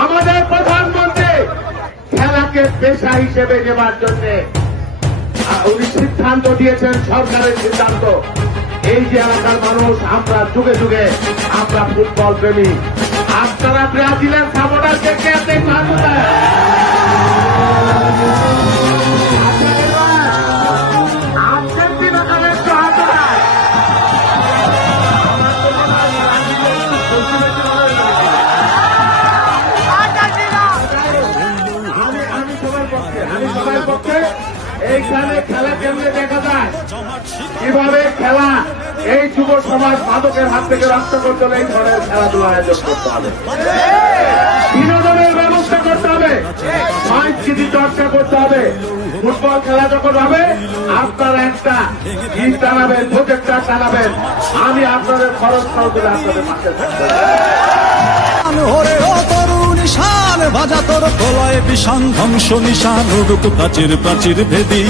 আমাদের প্রধানমন্ত্রী খেলাকে পেশা হিসেবে নেবার জন্য উনি সিদ্ধান্ত দিয়েছেন, সরকারের সিদ্ধান্ত। এই যে এলাকার মানুষ, আমরা যুগে যুগে আমরা ফুটবল প্রেমী। আপনারা ব্রাজিলের সাপোর্টার দেখে আপনি সবার পক্ষে এইখানে খেলা কেন্দ্রে দেখা যায় কিভাবে খেলা এই যুব সমাজ মাদকের হাত থেকে রক্ষা করতে হলে এই ধরনের খেলাধুলা আয়োজন করতে হবে, বিনোদনের ব্যবস্থা করতে হবে, সংস্কৃতি চর্চা করতে হবে। ফুটবল খেলা যখন হবে আপনারা একটা গীত টানাবেন, প্রজেক্টর টানাবেন, আমি আপনাদের খরচ করে আপনাদের পাশে থাকবো। বাজা তোর গলায় বিষাং ধ্বংস নিশান প্রাচীর প্রাচীর ভেদি।